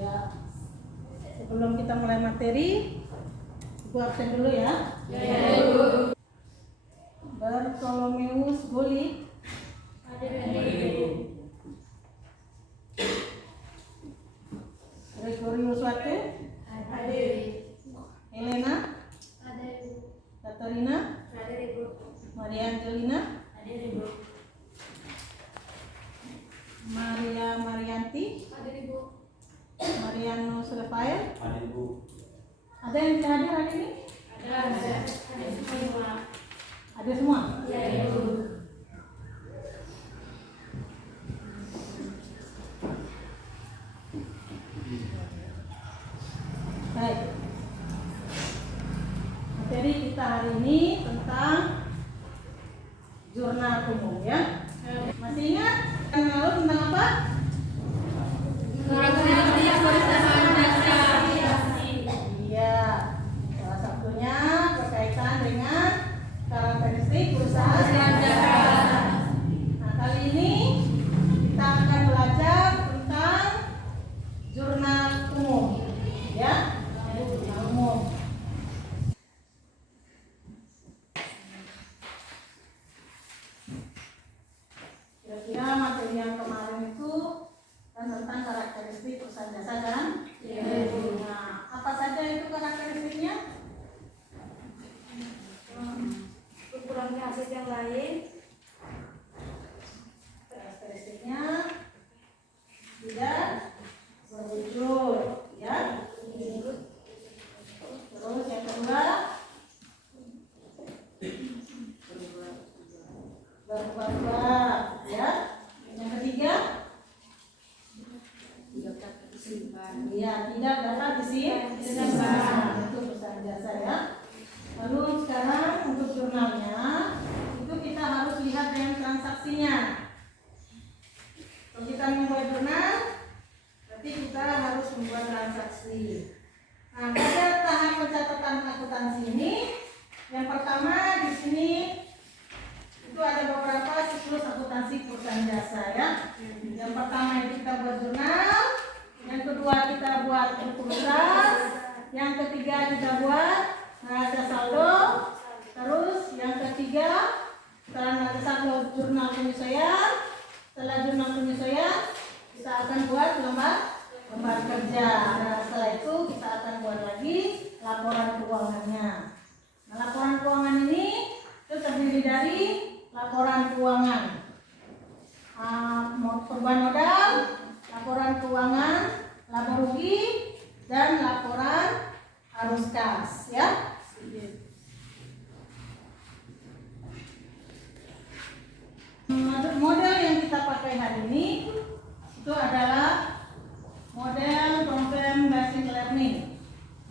Ya, sebelum kita mulai materi, Ibu absen dulu ya. Bartolomeus Goli. Gregorius Wate. Helena. Katarina. Maria Angelina. Maria Marianti. Mariano Rafael. Ada yang bisa hadir hari ini? Ada semua? Baik. Materi kita hari ini tentang jurnal umum ya. Masih ingat yang lalu tentang apa? Iya. Salah satunya berkaitan dengan karakteristik perusahaan. Nah, kali ini kita akan belajar tentang jurnal umum ya. Jurnal umum. Kira-kira materi yang kemarin itu kan tentang karakteristik perusahaan jasa kan? Nah, apa saja itu karakteristiknya? Kurangnya aset yang lain. Karakteristiknya tidak berwujud ya. Terus yang kedua berubah-ubah ya. Yang ketiga ya, tidak dapat disimpan. Itu perusahaan jasa ya. Lalu sekarang untuk jurnalnya itu kita harus lihat dengan transaksinya. Kalau kita membuat jurnal, berarti kita harus membuat transaksi. Nah, pada tahap pencatatan akuntansi ini, yang pertama di sini itu ada beberapa siklus akuntansi perusahaan jasa ya. Yang pertama itu kita buat jurnal, yang kedua kita buat buku besar, yang ketiga kita buat neraca saldo, terus yang ketiga setelah neraca saldo jurnal penyesuaian, setelah jurnal penyesuaian kita akan buat lembar kerja. Nah, setelah itu kita akan buat lagi laporan keuangannya. Nah, laporan keuangan ini itu terdiri dari laporan keuangan perubahan modal, laporan keuangan laba rugi, dan laporan arus kas ya. Model yang kita pakai hari ini itu adalah model problem based learning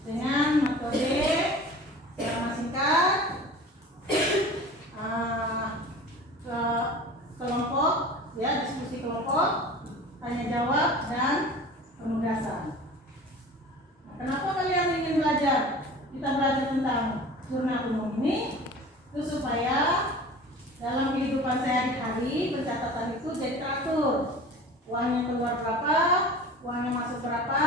dengan metode skema singkat, kelompok ya, diskusi kelompok, tanya jawab, dan penugasan. Nah, kenapa kalian ingin belajar? Kita belajar tentang jurnal umum ini itu supaya dalam kehidupan sehari-hari pencatatan itu jadi teratur. Uangnya keluar berapa, uangnya masuk berapa,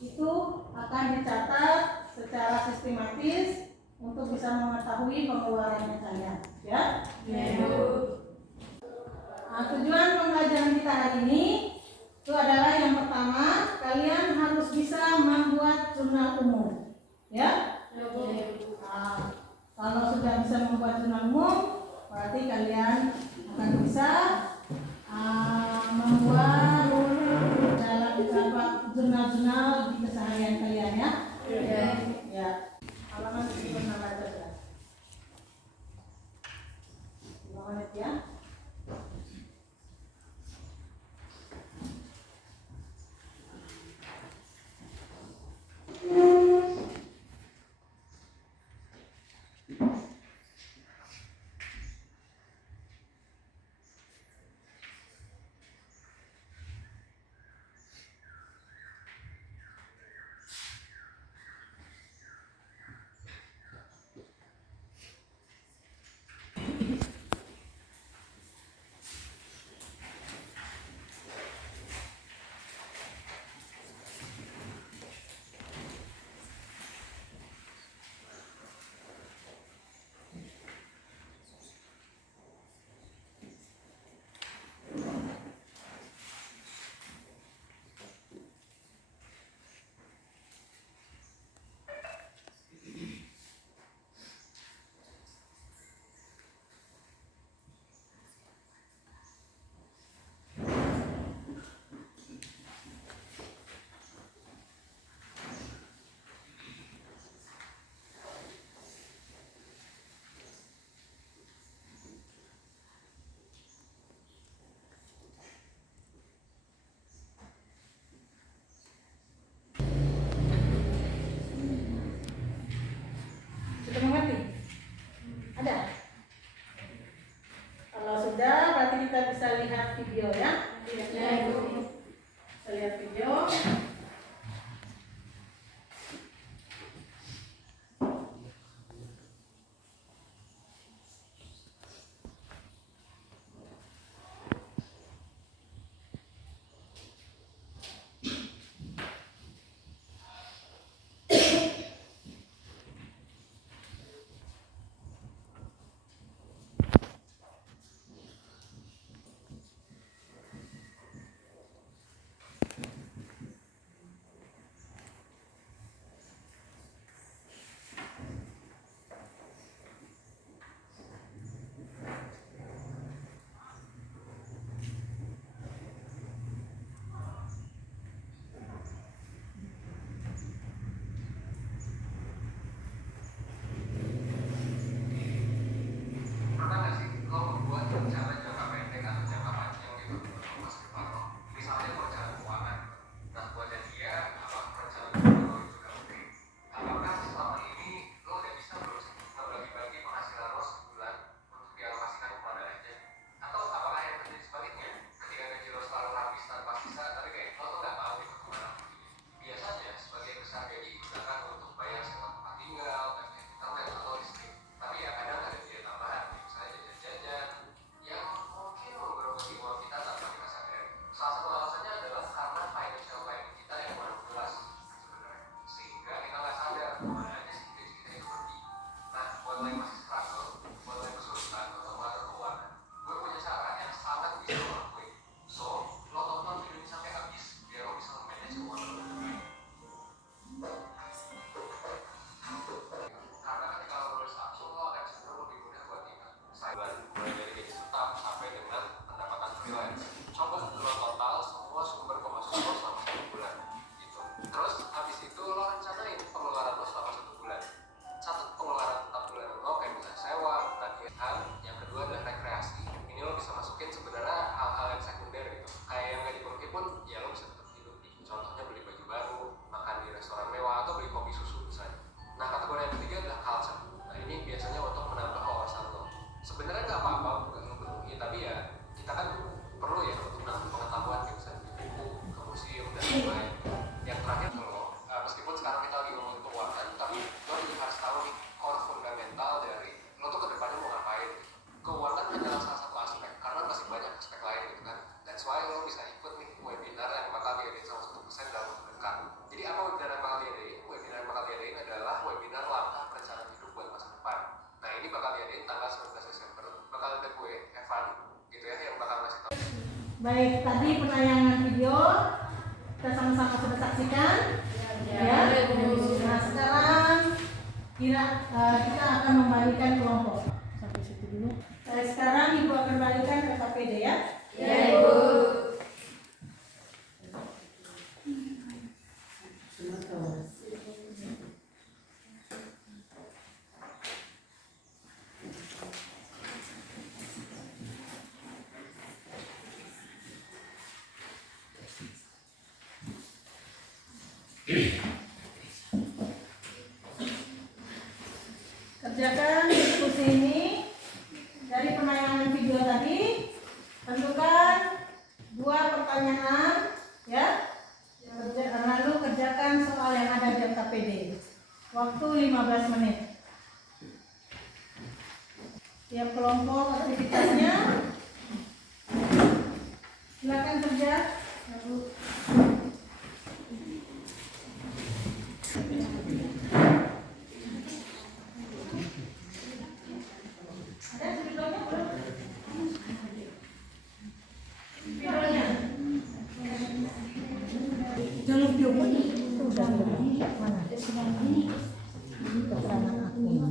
itu akan dicatat secara sistematis untuk bisa mengetahui pengeluarannya kalian ya. Nah, tujuan pembelajaran kita hari ini itu adalah yang pertama, kalian harus bisa membuat jurnal umum ya. Nah, kalau sudah bisa membuat jurnal umum, berarti kalian akan bisa membuat dalam jurnal-jurnal di keseharian kalian ya. Ya. Halaman 16 ya. 5 menit ya. Ada? Kalau sudah, berarti kita bisa lihat video ya. Ya, Ibu. Kita lihat video. Pernah nggak sih lo membuat rencana jangka pendek atau jangka panjang gitu untuk masa depan lo? Misalnya buat rencana keuangan. Nah, buat dia apa rencana keuangan lo juga penting? Apakah selama ini lo udah bisa belum sih membagi-bagi penghasilan lo sebulan untuk dialokasikan kemana aja? Atau apakah yang terjadi sebaliknya? Ketika gaji lo selalu habis tanpa sisa, tapi kayak lo tuh nggak tahu itu kemana perginya. Biasanya sebagian besar gaji digunakan untuk bayar sewa tempat tinggal, internet atau listrik. Tapi ya kadang ada biaya tambahan, misalnya jajan-jajan yang mungkin menggerogoti uang kita tanpa kita sadari. Salah satu alasannya adalah karena financial planning kita yang kurang jelas sebenarnya, sehingga kita nggak sadar kemana aja sih gaji kita itu pergi. Nah, buat lo yang masih struggle, buat lo yang kesulitan untuk mengatur keuangan, gue punya cara yang sangat bisa lo lakuin. So, lo tonton video ini sampai habis biar lo bisa manage keuangan lo dengan baik. Karena ketika lo nulis langsung, lo akan cenderung lebih mudah buat ingat. Mulai dari gaji tetap sampai dengan pendapatan freelance. Coba lo total semua sumber pemasukan lo selama 1 bulan gitu. Terus habis itu lo rencanain pengeluaran lo selama 1 bulan. Catat pengeluaran tetap bulanan lo kayak misalnya sewa, tagihan. Yang kedua adalah rekreasi. Ini lo bisa masukin sebenarnya hal-hal yang sekunder gitu. Kayak yang gak diperlukan pun ya lo bisa tetap hidupi. Contohnya beli baju baru, makan di restoran mewah, atau beli kopi susu misalnya. Nah, kategori yang ketiga adalah culture. Nah, ini biasanya untuk menambah wawasan lo. Sebenarnya nggak apa-apa bukan lo penuhi, tapi ya kita kan perlu ya untuk menambah pengetahuan kayak misalnya di buku, ke museum dan lain-lain. Yang terakhir lo, meskipun sekarang kita lagi ngomongin keuangan, tapi lo juga harus tahu nih core fundamental dari lo tuh kedepannya mau ngapain. Keuangan hanyalah salah satu aspek, karena masih banyak aspek lain gitu kan. That's why lo bisa ikut nih webinar yang bakal diadain sama 1% dalam waktu dekat. Jadi apa webinar yang bakal diadain? Webinar yang bakal diadain adalah webinar langkah perencanaan hidup buat masa depan. Nah, ini bakal diadain tanggal 19 Desember. Bakal ada gue, Evan, gitu ya, yang bakal ngasih tau. Baik, tadi penayangan video kita sama-sama sudah saksikan. Ya. Nah, sekarang kita akan membagikan kelompok. Sampai situ dulu. Sekarang Ibu akan bagikan ke KPD ya. Ya, Ibu. Kerjakan diskusi ini dari penayangan video tadi. Tentukan 2 pertanyaan ya. Lalu kerjakan soal yang ada di KPD. Waktu 15 menit. Tiap kelompok aktivitasnya. Silakan kerja. Lalu ada videonya belum? Videonya. Jangan video itu udah mana? Ini keterangan aku ini keterangan aku ini.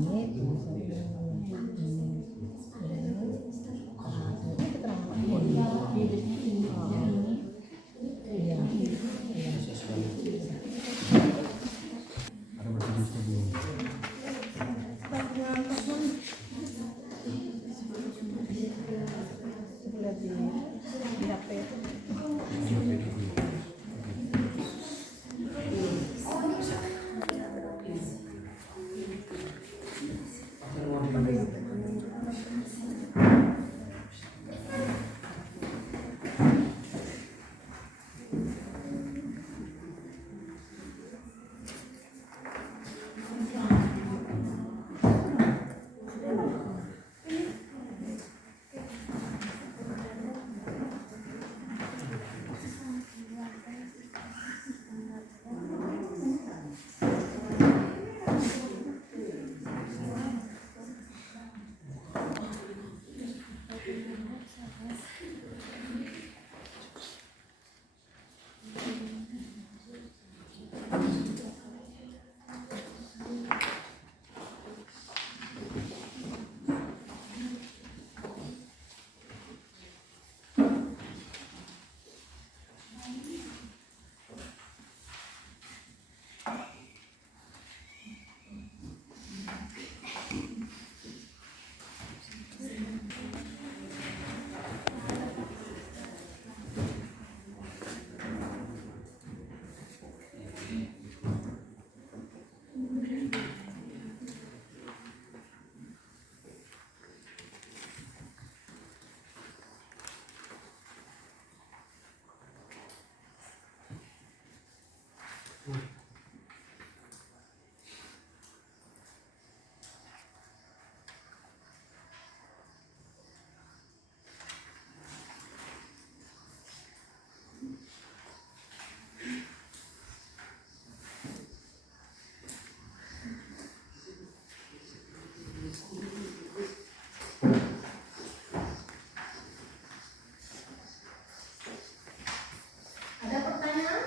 Ada pertanyaan?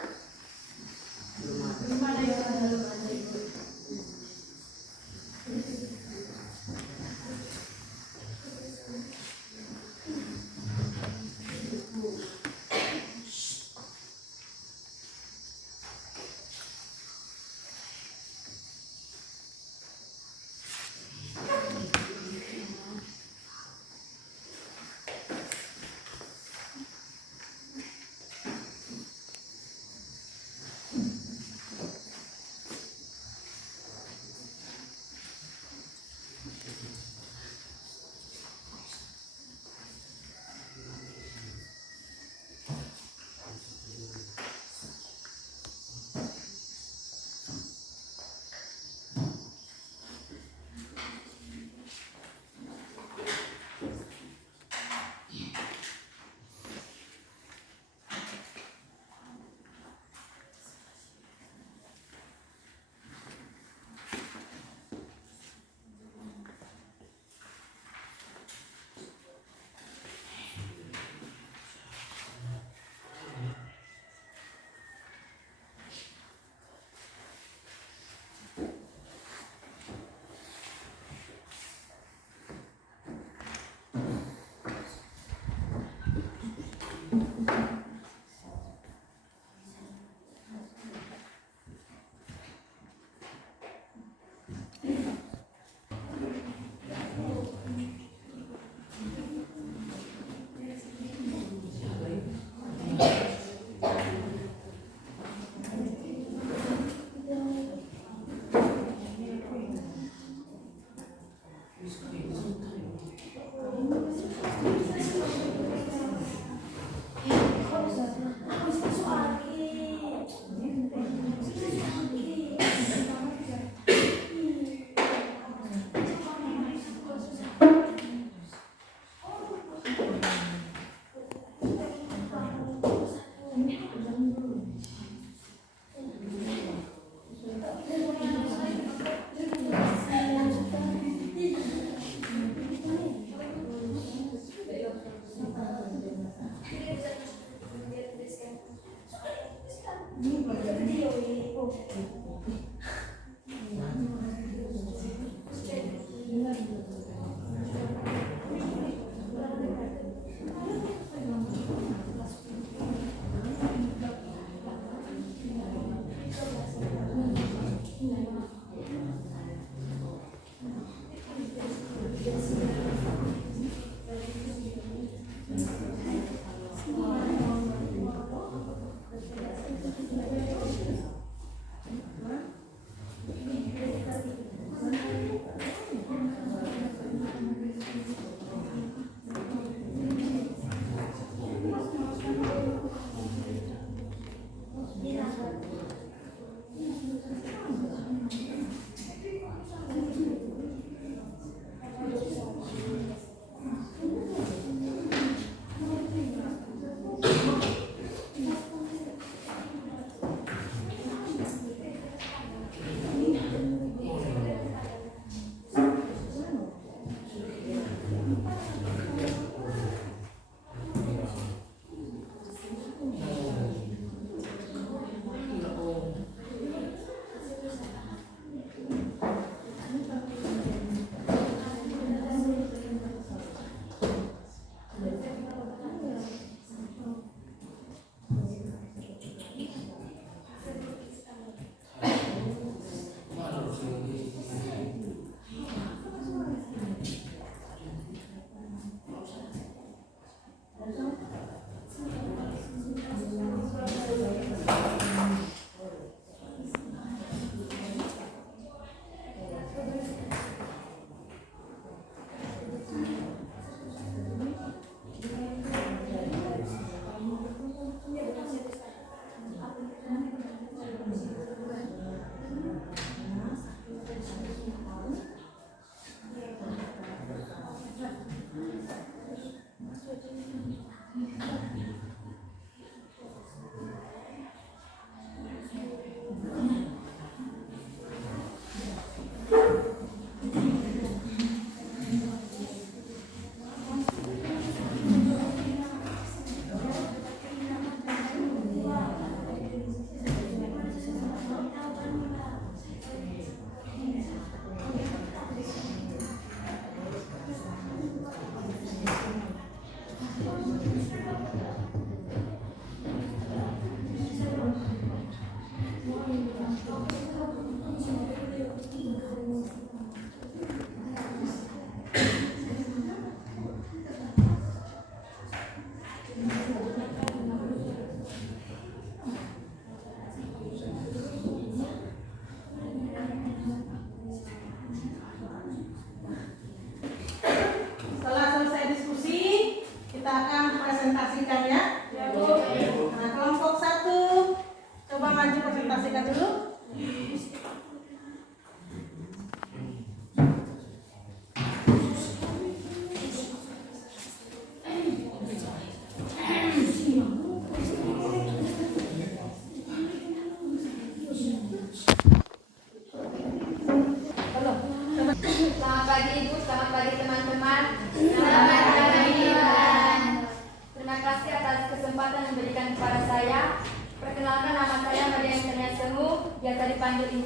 Belum ada ya.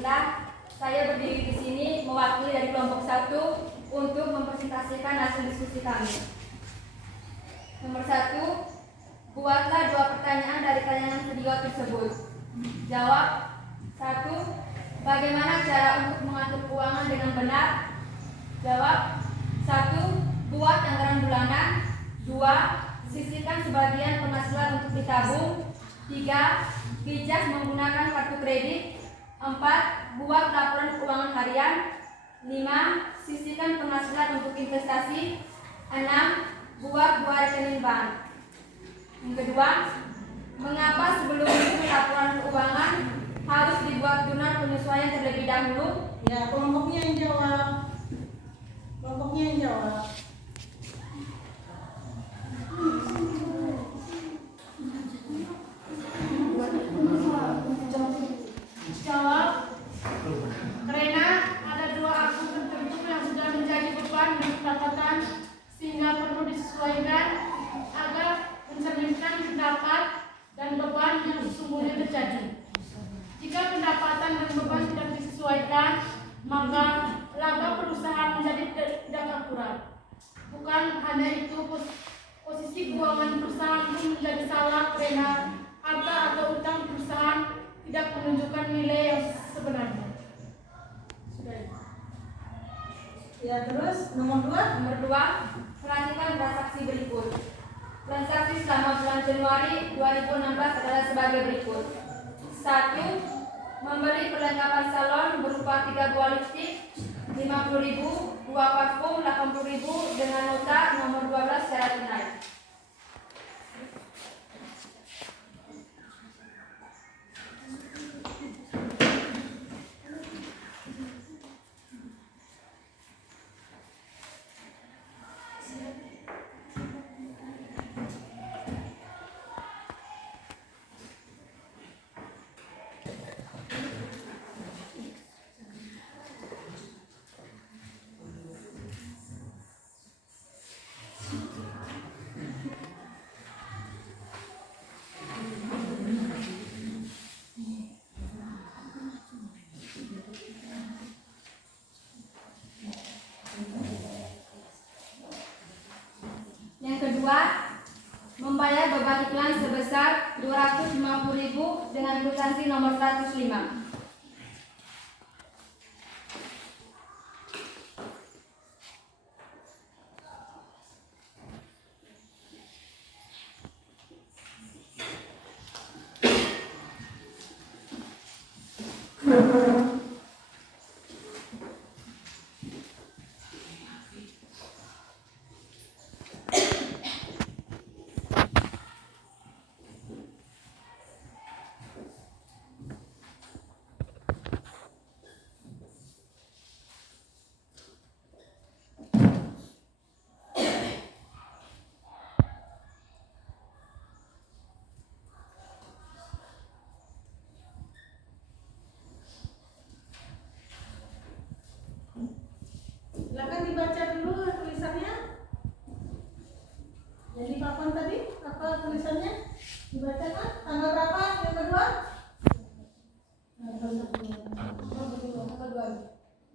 Baiklah, saya berdiri di sini mewakili dari kelompok 1 untuk mempresentasikan hasil diskusi kami. Nomor 1, buatlah 2 pertanyaan dari tayangan video tersebut. Jawab. 1. Bagaimana cara untuk mengatur keuangan dengan benar? Jawab. 1. Buat anggaran bulanan. 2. Sisihkan sebagian penghasilan untuk ditabung. 3. Bijak menggunakan kartu kredit. 4. Buat laporan keuangan harian. 5. Sisihkan penghasilan untuk investasi. 6. Buat 2 rekening bank. Yang kedua, mengapa sebelum itu laporan keuangan harus dibuat jurnal penyesuaian terlebih dahulu? Ya, kelompoknya yang jawab. Kelompoknya yang jawab. Jawab. Karena ada 2 akun tertentu yang sudah menjadi beban dan pendapatan sehingga perlu disesuaikan agar mencerminkan pendapat dan beban yang sesungguhnya terjadi. Jika pendapatan dan beban tidak disesuaikan, maka laba perusahaan menjadi tidak akurat. Bukan hanya itu, posisi keuangan perusahaan pun menjadi salah karena harta atau utang perusahaan tidak menunjukkan nilai yang sebenarnya. Sudah. Ya, terus nomor 2. Nomor 2, perhatikan transaksi berikut. Transaksi selama bulan Januari 2016 adalah sebagai berikut. 1. Membeli perlengkapan salon berupa 3 buah lipstik 50.000, 2 parfum 80.000 dengan nota nomor 12 secara tunai. Yang kedua, membayar beban iklan sebesar 250.000 dengan kwitansi nomor 105. Silakan dibaca dulu tulisannya. Jadi papan tadi apa tulisannya? Dibacakan tanggal berapa yang kedua? Tanggal 2.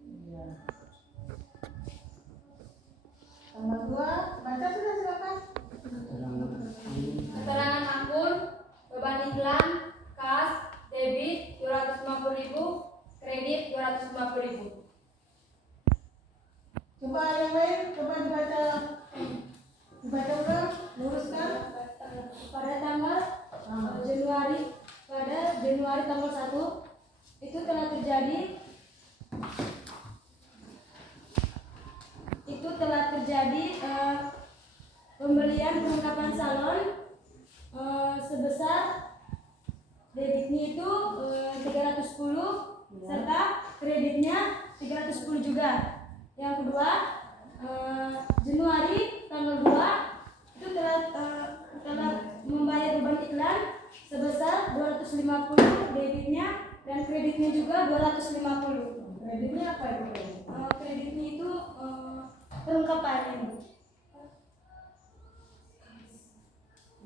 Iya. Tanggal 2. Baca sudah, silakan. Keterangan akun, beban iklan, kas, debit 250.000, kredit 250.000. Coba yang lain, coba dibaca ulang, luruskan. Pada tanggal Januari tanggal 1 itu telah terjadi pembelian perlengkapan salon sebesar debitnya itu 310 serta kreditnya 310 juga. Yang kedua, Januari tanggal 2 itu telah membayar beban iklan sebesar 250 debitnya dan kreditnya juga 250. Kreditnya apa itu? Kreditnya itu perlengkapan ini.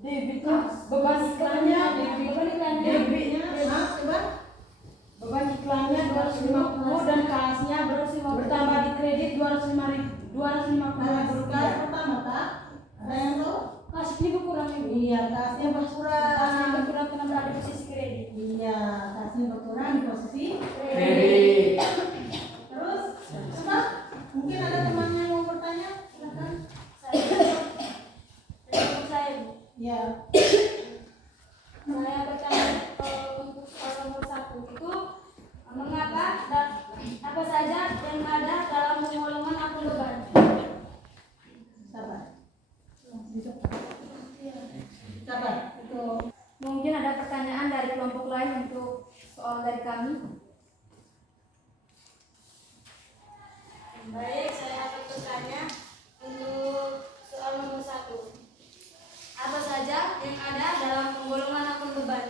Debitnya beban iklannya, Beban iklannya debitnya, coba Beban iklannya 250 dan kasnya bertambah di kredit 250 rupiah. Pertama Kak, ada yang tahu? Kasnya berkurang Ibu. Iya, kasnya berkurang. Kasnya berkurang karena berada di posisi kredit. Iya, kasnya berkurang di posisi Kredit. Terus, coba mungkin ada teman yang mau bertanya, silakan. Saya Bu. Ya, Saya bertanya untuk soal nomor 1 itu mengapa dan apa saja yang ada dalam penggolongan akun beban? sabar. Sabar. Itu Mungkin ada pertanyaan dari kelompok lain untuk soal dari kami. Baik, saya akan bertanya untuk soal nomor 1. Apa saja yang ada dalam penggolongan akun beban?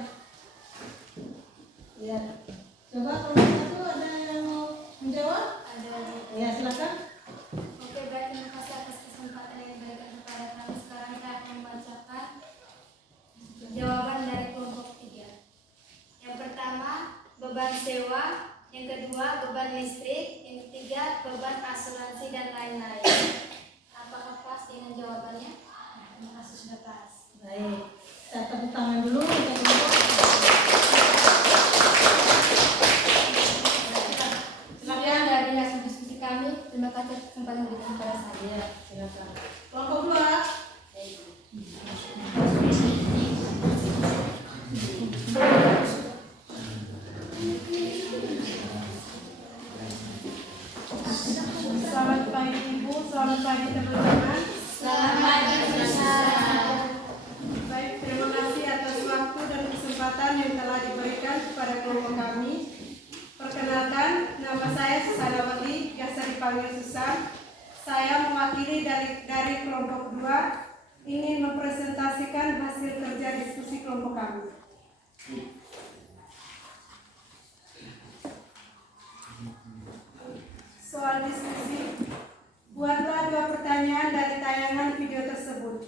ya. Coba kalau satu ada yang mau menjawab? Ada. Ya, silakan. Oke, baik, terima kasih atas kesempatan yang diberikan kepada kami. Sekarang saya akan membacakan jawaban dari kelompok 3. Yang pertama, beban sewa. Yang kedua, beban listrik. Yang ketiga, beban asuransi dan lain-lain. Apakah pas dengan jawabannya? Terima kasih sudah pas. Baik, saya tepuk tangan dulu untuk kelompok. Sekian dari hasil diskusi kami. Terima kasih atas kesempatan yang diberikan kepada saya. Ya, silakan. Kelompok 2. Selamat pagi Ibu, selamat pagi teman-teman. Selamat pagi, Baik, terima kasih atas waktu dan kesempatan yang telah diberikan kepada kelompok kami. Perkenalkan, nama saya Susanawati, biasa dipanggil Susan. Saya mewakili dari kelompok 2 ingin mempresentasikan hasil kerja diskusi kelompok kami. Soal diskusi, buatlah 2 pertanyaan dari tayangan video tersebut.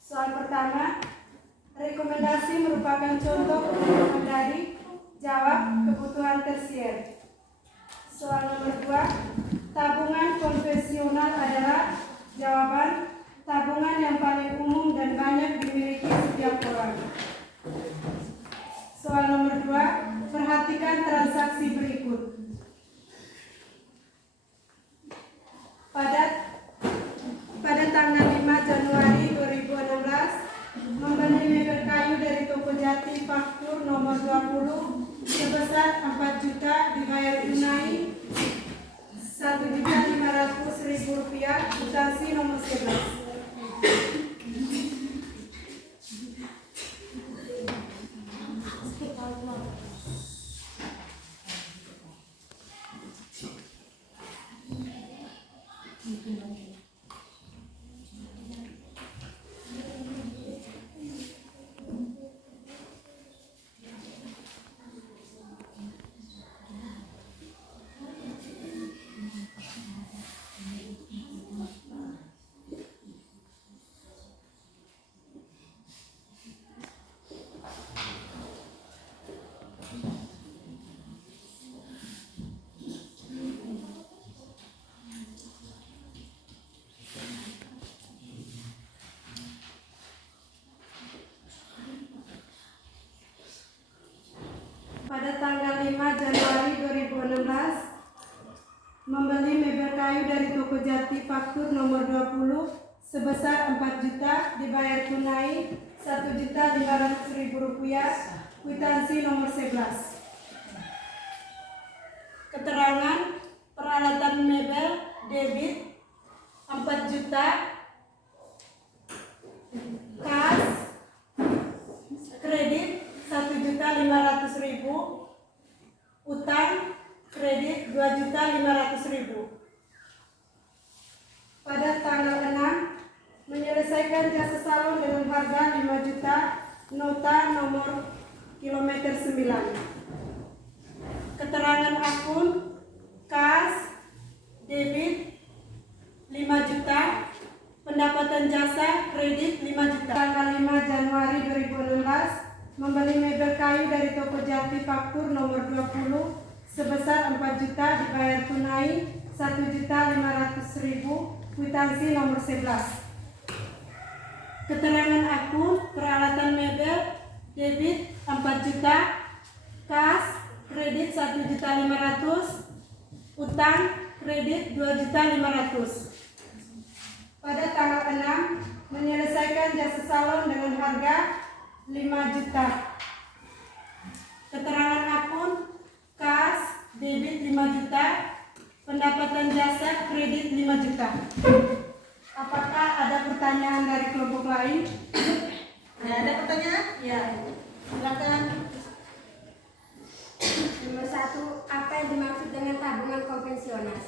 Soal pertama, rekomendasi merupakan contoh kebutuhan dari jawab kebutuhan tersier. Soal nomor 2, tabungan konvensional adalah jawaban tabungan yang paling umum dan banyak dimiliki setiap orang. Soal nomor 2, perhatikan transaksi berikut. Pada tanggal 5 Januari 2016, membeli mebel kayu dari Toko Jati faktur nomor 20 sebesar 4 juta dibayar tunai 1.500.000 rupiah, kwitansi nomor 11. Pada tanggal 5 Januari 2016, membeli mebel kayu dari Toko Jati faktur nomor 20 sebesar 4 juta dibayar tunai 1.500.000 rupiah, kwitansi nomor 11. Keterangan peralatan mebel debit 4 juta, kas kredit 1.500.000, utang kredit 2.500.000. Pada tanggal 6, menyelesaikan jasa salon dengan harga 5 juta, nota nomor kilometer 9. Keterangan akun kas debit 5 juta, pendapatan jasa kredit 5 juta. Tanggal 5 Januari 2016, membeli mebel kayu dari toko Jati faktur nomor 20 sebesar 4 juta dibayar tunai 1.500.000, kwitansi nomor 11. Keterangan akun peralatan mebel debit 4 juta, kas kredit 1.500.000, utang kredit 2.500.000. Pada tanggal 6 menyelesaikan jasa salon dengan harga 5 juta. Keterangan akun kas debit 5 juta, pendapatan jasa kredit 5 juta. Apakah ada pertanyaan dari kelompok lain? Ada pertanyaan? Ya, silakan. Nomor 1, apa yang dimaksud dengan tabungan konvensional?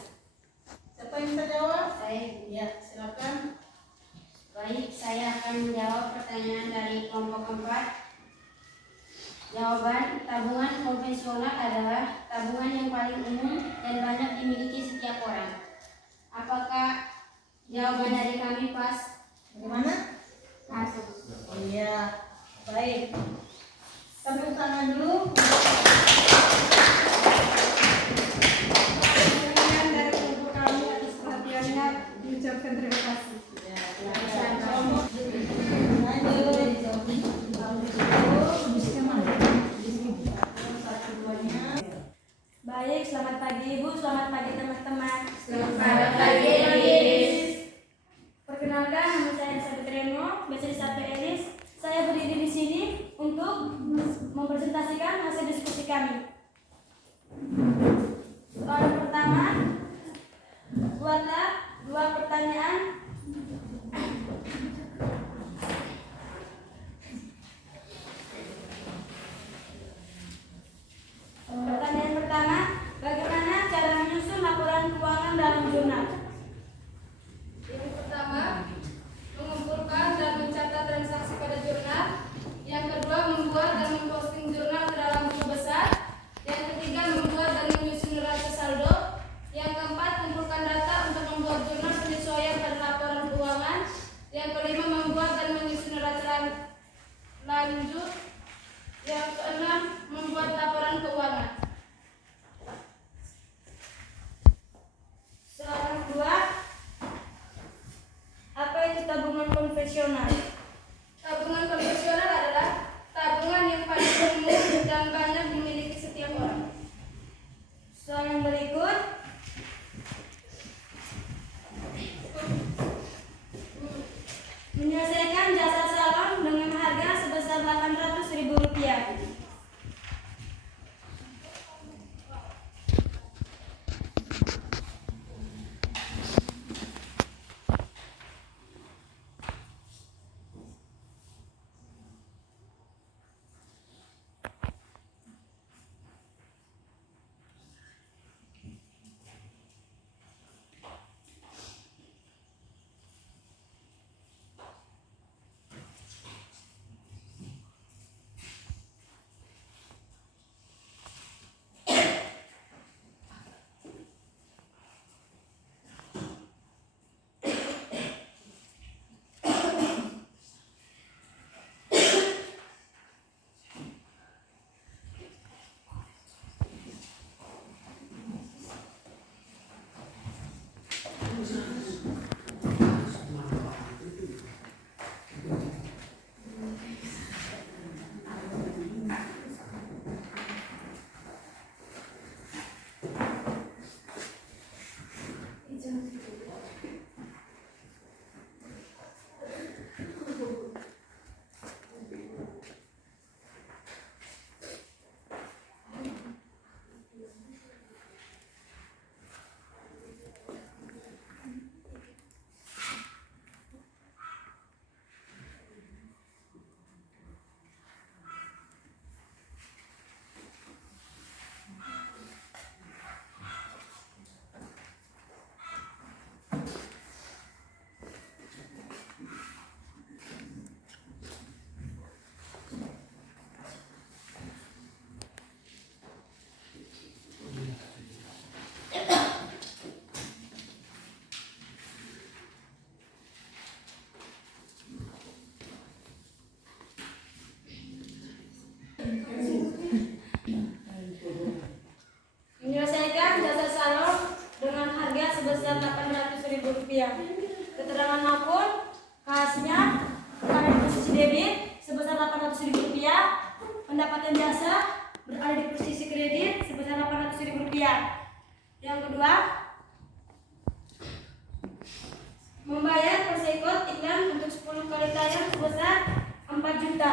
Siapa yang bisa jawab? Saya. Ya, silakan. Baik, saya akan menjawab pertanyaan dari kelompok 4. Jawaban, tabungan konvensional adalah tabungan yang paling umum dan banyak dimiliki setiap orang. Apakah jawaban dari kami pas? Bagaimana? Pas. Oh iya, baik. Tepuk tangan dulu. Pertanyaan dari kelompok kami atas perhatiannya, mengucapkan terima kasih. Baik, selamat pagi Ibu, selamat pagi teman-teman. Selamat pagi. Perkenalkan, nama saya Nisa Putreno, biasa disapa Elis. Saya berdiri di sini untuk mempresentasikan hasil diskusi kami. Soal pertama, buatlah 2 pertanyaan. Pertanyaan pertama, bagaimana cara menyusun laporan keuangan dalam jurnal? Yang pertama, mengumpulkan dan mencatat transaksi pada jurnal. Yang kedua, membuat dan memposting jurnal ke dalam buku besar. Yang ketiga, membuat dan menyusun neraca saldo. Yang keempat, kumpulkan data untuk membuat jurnal penyesuaian pada laporan keuangan. Yang kelima, membuat dan menyusun neraca lanjut. Yang keenam, membuat laporan keuangan. Soal kedua, apa itu tabungan konvensional? Tabungan konvensional adalah tabungan yang paling umum dan banyak dimiliki setiap orang. Soal yang berikut, menyelesaikan jasa salon dengan harga sebesar Rp800.000. Keterangan akun kasnya berada di posisi debit sebesar Rp800.000. Pendapatan jasa berada di posisi kredit sebesar Rp800.000. Yang kedua, membayar persekot iklan untuk 10 kali tayang sebesar 4 juta.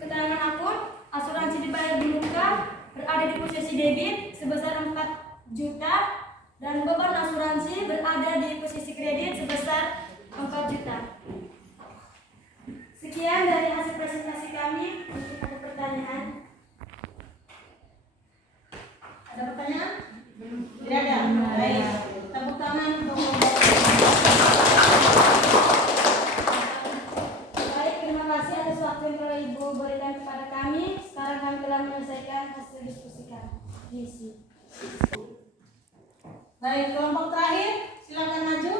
Keterangan akun asuransi dibayar di muka berada di posisi debit sebesar 4 juta dan beban asuransi berada di posisi kredit sebesar 4 juta. Sekian dari hasil presentasi kami. Mungkin ada pertanyaan? Ada pertanyaan? Tidak ada. Baik. Tepuk tangan untuk Baik, terima kasih atas waktu yang telah Ibu berikan kepada kami. Sekarang kami telah menyelesaikan hasil diskusi kami. Baik, kelompok terakhir, silakan maju.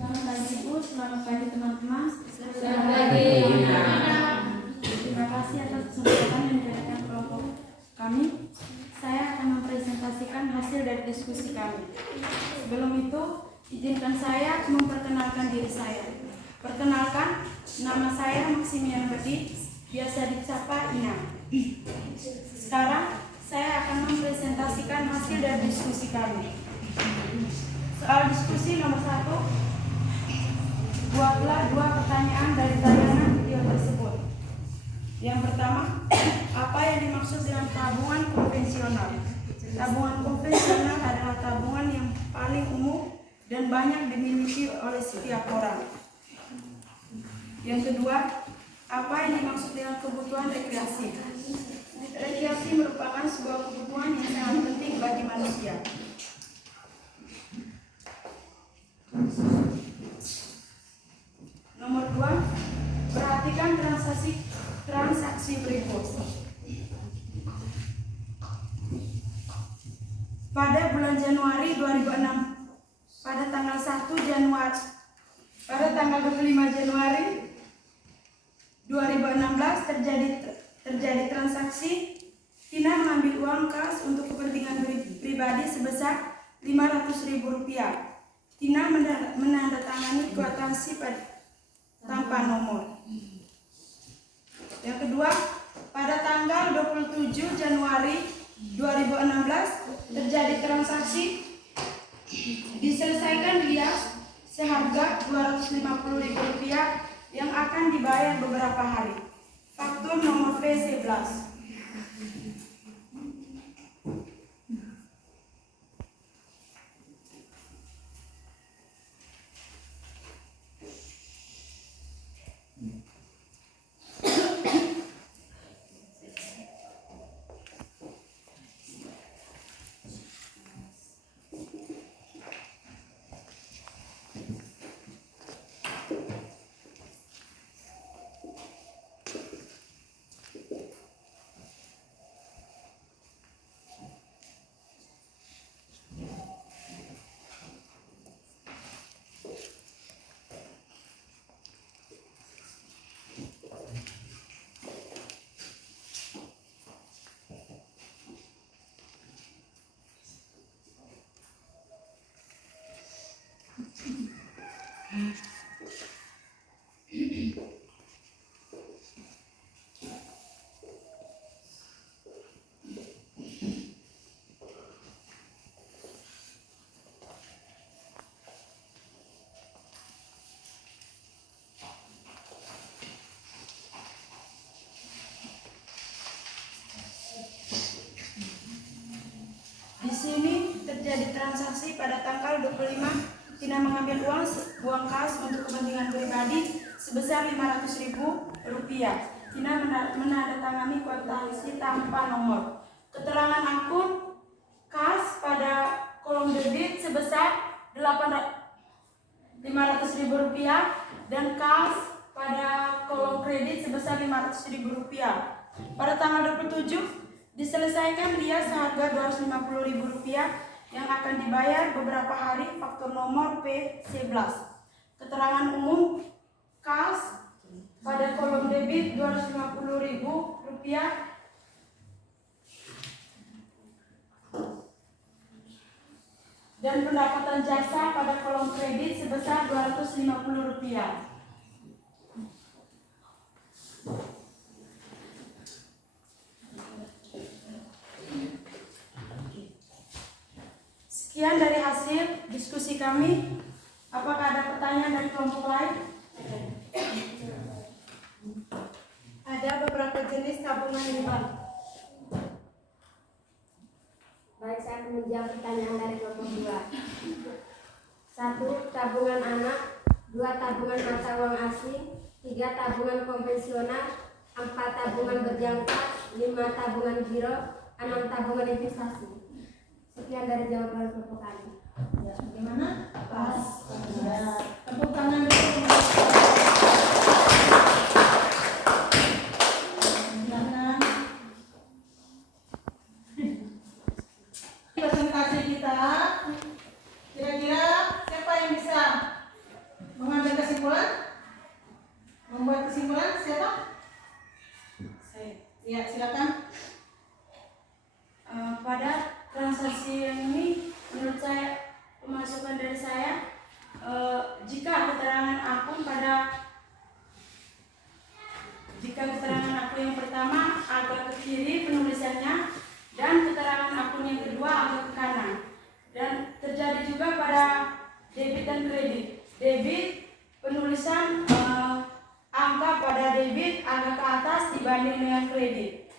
Selamat pagi Bu, selamat pagi teman-teman. Selamat pagi. Terima kasih atas kesempatan yang diberikan kelompok kami. Saya akan mempresentasikan hasil dari diskusi kami. Sebelum itu, izinkan saya memperkenalkan diri saya. Perkenalkan, nama saya Maximian Bedi, biasa disapa Ina. Sekarang, saya akan mempresentasikan hasil dari diskusi kami. Soal diskusi nomor 1, buatlah 2 pertanyaan dari tayangan video tersebut. Yang pertama, apa yang dimaksud dengan tabungan konvensional? Tabungan konvensional adalah tabungan yang paling umum dan banyak dimiliki oleh setiap orang. Yang kedua, apa yang dimaksud dengan kebutuhan rekreasi? Rekreasi merupakan sebuah kebutuhan yang sangat penting bagi manusia. Nomor 2, perhatikan transaksi berikut. Pada bulan Januari 2006, pada tanggal 25 Januari 2016 terjadi transaksi. Tina mengambil uang kas untuk kepentingan pribadi sebesar Rp500.000. Tina menandatangani kwitansi tanpa nomor. Yang kedua, pada tanggal 27 Januari 2016 terjadi transaksi diselesaikan lias seharga Rp250.000 yang akan dibayar beberapa hari. Faktur nomor P11. Di sini terjadi transaksi pada tanggal 25. Tina mengambil uang kas untuk kepentingan pribadi sebesar Rp500.000. Tina menandatangani kwitansi tanpa nomor. Keterangan akun kas pada kolom debit sebesar Rp500.000 dan kas pada kolom kredit sebesar Rp500.000. Pada tanggal 27 diselesaikan lias seharga Rp250.000 yang akan dibayar beberapa hari. Faktur nomor P11. Keterangan umum kas pada kolom debit Rp250.000 dan pendapatan jasa pada kolom kredit sebesar Rp250. Sekian dari hasil diskusi kami. Apakah ada pertanyaan dari kelompok lain? Ada beberapa jenis tabungan riba. Baik, saya akan menjawab pertanyaan dari kelompok 2. 1. Tabungan anak. 2. Tabungan mata uang asing. 3. Tabungan konvensional. 4. Tabungan berjangka. 5. Tabungan giro. 6. Tabungan investasi. Sekian dari jawaban kelompok kami. Ya, bagaimana? Pas. Ya, tepuk tangan dulu. Silakan. Presentasi kita, kira-kira siapa yang bisa mengambil kesimpulan? Membuat kesimpulan siapa? Saya. Ya, silakan. Pada transaksi yang ini, menurut saya, pemasukan dari saya, jika keterangan akun yang pertama agak ke kiri penulisannya dan keterangan akun yang kedua agak ke kanan, dan terjadi juga pada debit dan kredit. Debit penulisan angka pada debit agak ke atas dibanding dengan kredit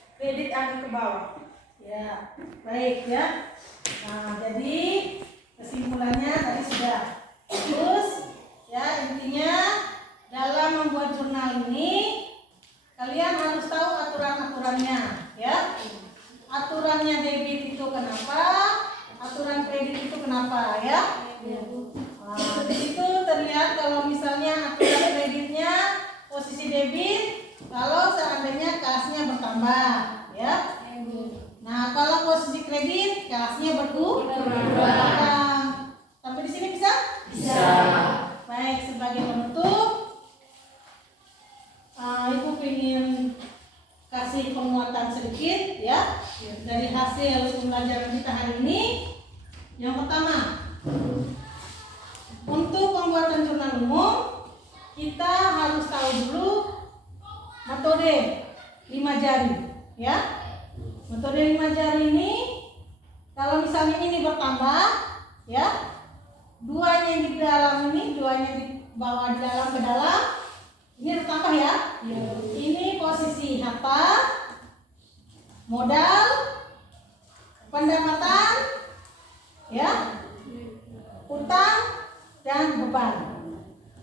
agak ke bawah. Ya, baik ya. Nah, jadi kesimpulannya tadi sudah. Terus ya, intinya dalam membuat jurnal ini kalian harus tahu aturan-aturannya ya. Aturannya debit itu kenapa, aturan kredit itu kenapa ya. Nah, di situ terlihat kalau misalnya aturan kreditnya posisi debit kalau seandainya kasnya bertambah ya. Nah, kalau posisi kredit, kasnya berkurang. Sampai di sini bisa? Bisa. Baik, sebagai penutup, Ibu ingin kasih penguatan sedikit ya dari hasil pembelajaran kita hari ini. Yang pertama, untuk pembuatan jurnal umum, kita harus tahu dulu metode 5 jari ya. Metode 5 jari ini, kalau misalnya ini bertambah, ya, duanya di dalam ini, duanya di bawah di dalam ke dalam, ini bertambah ya. Ini posisi harta, modal, pendapatan, ya, utang dan beban.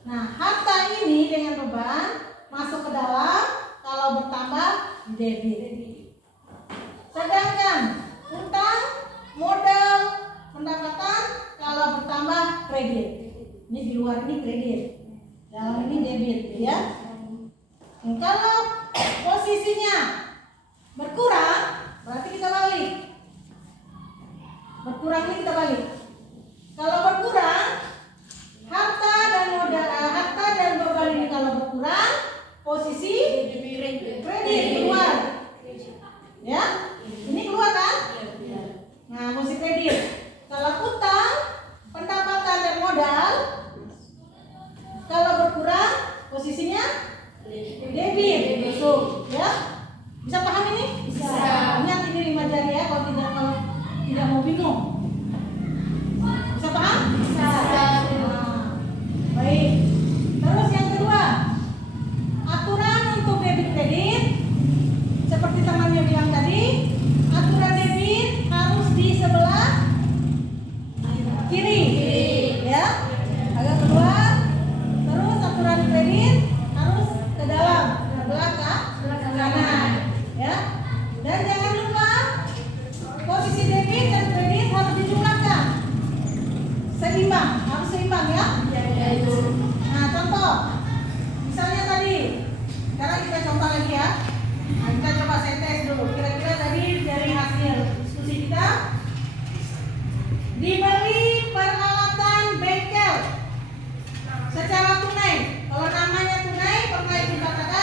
Nah, harta ini dengan beban masuk ke dalam, kalau bertambah di debit. Sedangkan utang, modal, pendapatan kalau bertambah kredit. Ini di luar ini kredit, dalam ini debit ya. Dan kalau posisinya berkurang, berarti kita balik. Berkurang ini kita balik. Kalau berkurang, harta dan modal, harta dan beban ini kalau berkurang, posisi kredit keluar. Ya. Ini keluar kan? Nah, posisi kredit. Kalau utang, pendapatan dan modal kalau berkurang, posisinya debit masuk, ya. Bisa paham ini? Bisa. Ingat ini 5 jari ya, kalau tidak mau bingung. Bisa paham? Bisa. Nah, baik. Terus yang kedua, aturan untuk debit kredit seperti temannya bilang tadi, aturan debit harus di sebelah kiri, ya, agak keluar. Terus aturan kredit harus ke dalam, ke belakang, ke kanan, ya. Dan jangan lupa posisi debit dan kredit harus dijumlahkan, seimbang, harus seimbang ya. Nah, contoh, misalnya tadi, sekarang kita contoh lagi ya. Nah, kita coba tes dulu. Kira-kira dari hasil diskusi kita, dibeli peralatan bengkel secara tunai. Kalau namanya tunai, pernah dikatakan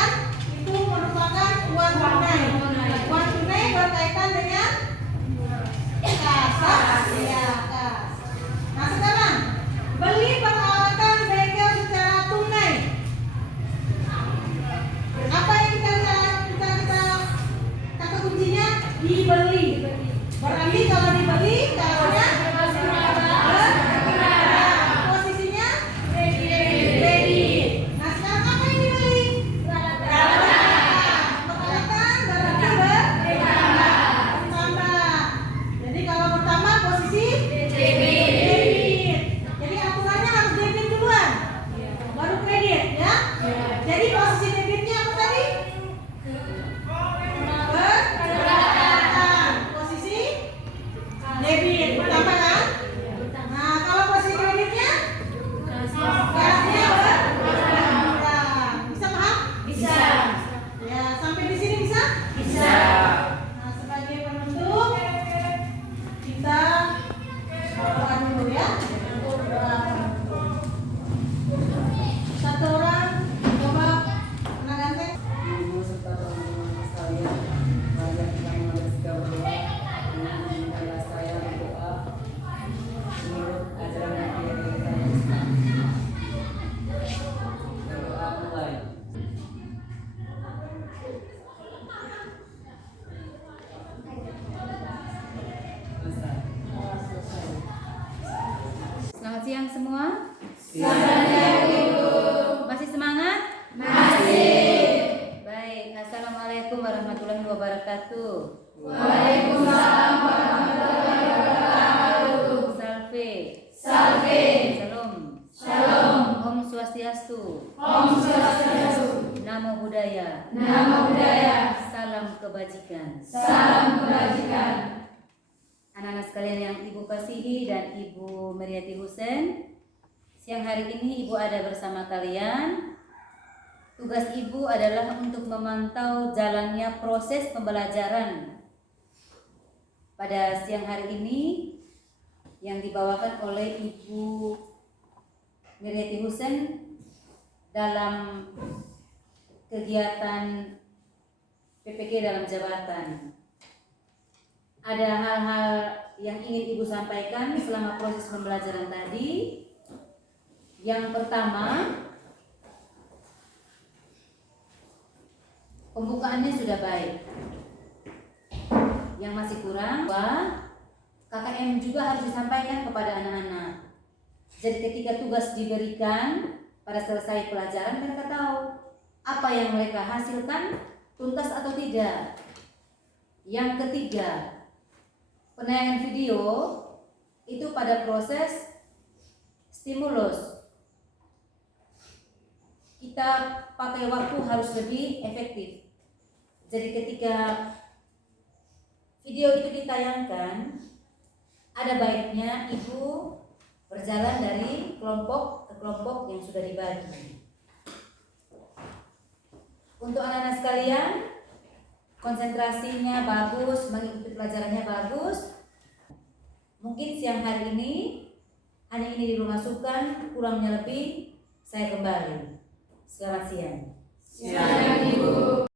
Dibeli. Berarti kalau dibeli caranya posisinya ready. Nah sekarang apa yang dibeli? Peralatan berarti bertambah. Jadi kalau pertama posisi debit. Jadi aturannya harus debit duluan, baru kredit ya. Jadi posisi debitnya apa tadi? Peralatan. Posisi debit bertambah kan? Nah kalau posisi kreditnya barangnya berkurang. Bisa paham? Bisa. Ya sampai di sini bisa? Bisa. Nah sebagai penutup kita doa dulu ya. Doa penutup. Satu orang coba anak ganteng. Ibu serta teman-teman sekalian, mari kita menghabiskan berdoa dengan meminta saya berdoa menurut ajaran agama Islam. Berdoa mulai. Selamat siang semua. Masih semangat? Baik, assalamualaikum warahmatullahi wabarakatuh. Waalaikumsalam warahmatullahi wabarakatuh. Salve. Salve. Shalom. Shalom. Om Swastiastu. Om Swastiastu. Namo Buddhaya. Namo Buddhaya. Salam kebajikan. Salam kebajikan. Anak-anak sekalian yang Ibu kasihi dan Ibu Meriati Husen, siang hari ini Ibu ada bersama kalian. Tugas Ibu adalah untuk memantau jalannya proses pembelajaran pada siang hari ini yang dibawakan oleh Ibu Meriati Husen dalam kegiatan PPK dalam jabatan. Ada hal-hal yang ingin Ibu sampaikan selama proses pembelajaran tadi. Yang pertama, pembukaannya sudah baik. Yang masih kurang, KKM juga harus disampaikan kepada anak-anak. Jadi ketika tugas diberikan pada selesai pelajaran, mereka tahu apa yang mereka hasilkan tuntas atau tidak. Yang ketiga, penayangan video itu pada proses stimulus. Kita pakai waktu harus lebih efektif. Jadi ketika video itu ditayangkan, ada baiknya Ibu berjalan dari kelompok ke kelompok yang sudah dibagi. Untuk anak-anak sekalian, konsentrasinya bagus, mengikuti pelajarannya bagus. Mungkin siang hari ini hanya ini dulu masukan, kurangnya lebih saya kembali. Selamat siang. Silakan Ibu.